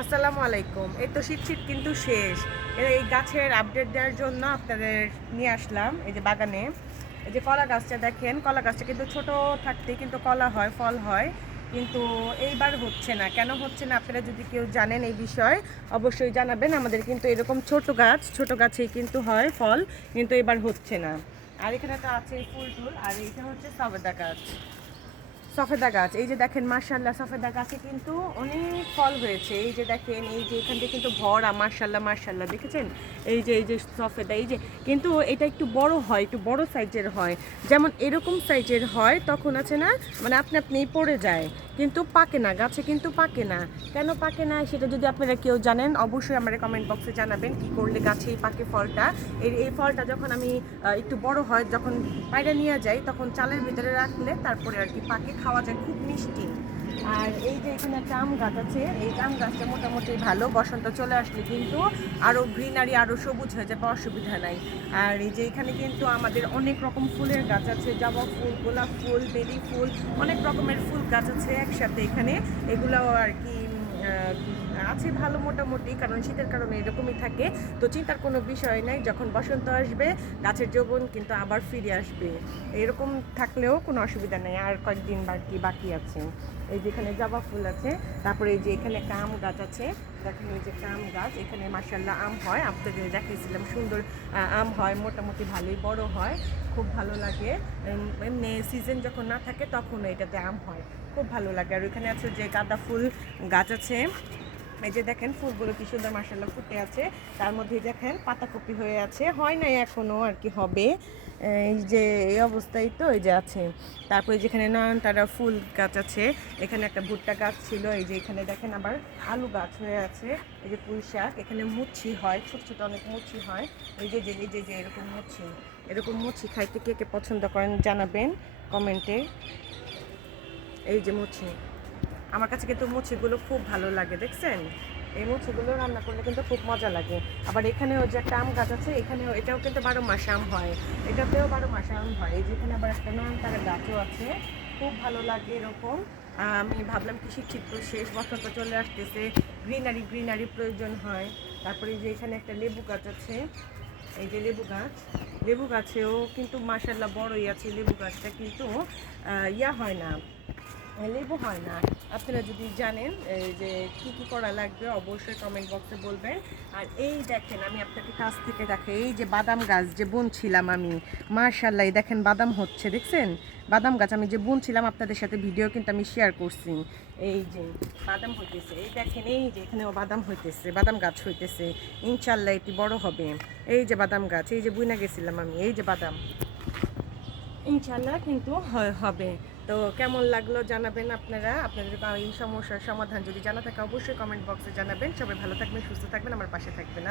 আসসালামু আলাইকুম। এই তো শীত কিন্তু শেষ। এই গাছের আপডেট দেওয়ার জন্য আপনাদের নিয়ে আসলাম এই যে বাগানে। এই যে কলা গাছটা দেখেন, কলা গাছটা কিন্তু ছোট থাকতেই কিন্তু কলা হয়, ফল হয়। কিন্তু এইবার হচ্ছে না। কেন হচ্ছে না আপনারা যদি কেউ জানেন এই বিষয়ে অবশ্যই জানাবেন। আমাদের কিন্তু এরকম ছোট গাছেই কিন্তু হয় ফল, কিন্তু এবার হচ্ছে না। আর এখানে তো আছে ফুল-টুল, আর এইটা হচ্ছে সবেদা গাছ। সফেদা গাছ, এই যে দেখেন মাশাআল্লাহ, সফেদা গাছে কিন্তু অনেক ফল হয়েছে। এই যে দেখেন, এই যে এখান থেকে কিন্তু ভরা, মাশাআল্লাহ মাশাআল্লাহ, দেখেছেন? এই যে সফেদা, এই যে কিন্তু এটা একটু বড় হয়, একটু বড় সাইজের হয়। যেমন এরকম সাইজের হয় তখন আছে না, মানে আপনিই পড়ে যায়, কিন্তু পাকে না, গাছে কিন্তু পাকে না। কেন পাকে না সেটা যদি আপনারা কেউ জানেন অবশ্যই আমার কমেন্ট বক্সে জানাবেন, কি করলে গাছেই পাকে ফলটা। এই ফলটা যখন আমি একটু বড় হয়, যখন বাইরে নিয়ে যাই তখন চালের ভিতরে রাখলে তারপরে আর কি পাকে, খাওয়া যায়, খুব মিষ্টি। আর এই যে এখানে একটা আম গাছ আছে, এই আম গাছটা মোটামুটি ভালো, বসন্ত চলে আসলে কিন্তু আরও গ্রিনারি, আরও সবুজ হয়ে যাবে, অসুবিধা নাই। আর এই যে এখানে কিন্তু আমাদের অনেক রকম ফুলের গাছ আছে, জবা ফুল, গোলাপ ফুল, বেলি ফুল, অনেক রকমের ফুল গাছ আছে একসাথে এখানে। এগুলোও আর কি আছে ভালো মোটামুটি, কারণ শীতের কারণে এরকমই থাকে। তো চিন্তার কোনো বিষয় নাই, যখন বসন্ত আসবে গাছের যৌবন কিন্তু আবার ফিরে আসবে। এরকম থাকলেও কোনো অসুবিধা নেই, আর কয়েকদিন বাকি আছে। এই যে এখানে জবা ফুল আছে, তারপরে এই যে এখানে একটা আম গাছ আছে, দেখেন এই যে একটা আম গাছ, এখানে মাশাআল্লাহ আম হয়, আপনাদের দেখিয়েছিলাম, সুন্দর আম হয়, মোটামুটি ভালোই বড় হয়, খুব ভালো লাগে। এমনি সিজন যখন না থাকে তখন এটাতে আম হয়, খুব ভালো লাগে। আর ওইখানে আছে যে গাঁদা ফুল গাছ আছে, এই যে দেখেন ফুলগুলো কি সুন্দর মাশাআল্লাহ ফুটে আছে, তার মধ্যে দেখেন পাতাকপি হয়ে আছে, হয় নাই এখনো আর কি, হবে। এই যে এই অবস্থায় তো এই যে আছে। তারপরে যেখানে নয়নতারা ফুল গাছ আছে, এখানে একটা ভুট্টা গাছ ছিল, এই যে এখানে দেখেন আবার আলু গাছ হয়ে আছে। এই যে পুঁই শাক, এখানে মুচি হয়, ছোট ছোট অনেক মুচি হয়। এই যে এরকম মুচি খাইতে কে কে পছন্দ করেন জানাবেন কমেন্টে। এই যে মুচি, আমার কাছে কিন্তু মুচিগুলো খুব ভালো লাগে, দেখছেন? এই মুচিগুলো রান্না করলে কিন্তু খুব মজা লাগে। আবার এখানেও যে একটা আম গাছ আছে, এটাও কিন্তু 12 মাস আম হয়, এটাতেও 12 মাস আম হয়। এই যেখানে আবার একটা নয়নতারা গাছও আছে, খুব ভালো লাগে এরকম। আমি ভাবলাম কি শীত তো শেষ, বসন্ত চলে আসতেছে, গ্রিনারি প্রয়োজন হয়। তারপরে যে এখানে একটা লেবু গাছ আছে, এই যে লেবু গাছেও কিন্তু মাশাআল্লাহ বড়ই আছে, লেবু গাছটা কিন্তু হয় না, লেবু হয় না। আপনারা যদি জানেন যে কি করা লাগবে অবশ্যই কমেন্ট বক্সে বলবেন। আর এই দেখেন, আমি আপনাকে কাছ থেকে দেখে, এই যে বাদাম গাছ যে বুনছিলাম আমি, মাশাআল্লাহ, এই দেখেন বাদাম হচ্ছে, দেখছেন? বাদাম গাছ আমি যে বুনছিলাম আপনাদের সাথে ভিডিও কিন্তু আমি শেয়ার করছি। এই যে বাদাম হইতেছে, এই দেখেন, এই যে এখানেও বাদাম হইতেছে, বাদাম গাছ হইতেছে, ইনশাল্লাহ এটি বড় হবে। এই যে বাদাম গাছ, এই যে বুনে গেছিলাম আমি, এই যে বাদাম, ইনশাল্লাহ কিন্তু হবে। তো কেমন লাগলো জানাবেন আপনারা, আপনাদের এই সমস্যার সমাধান যদি জানা থাকে অবশ্যই কমেন্ট বক্সে জানাবেন। সবাই ভালো থাকবেন, সুস্থ থাকবেন, আমার পাশে থাকবেন।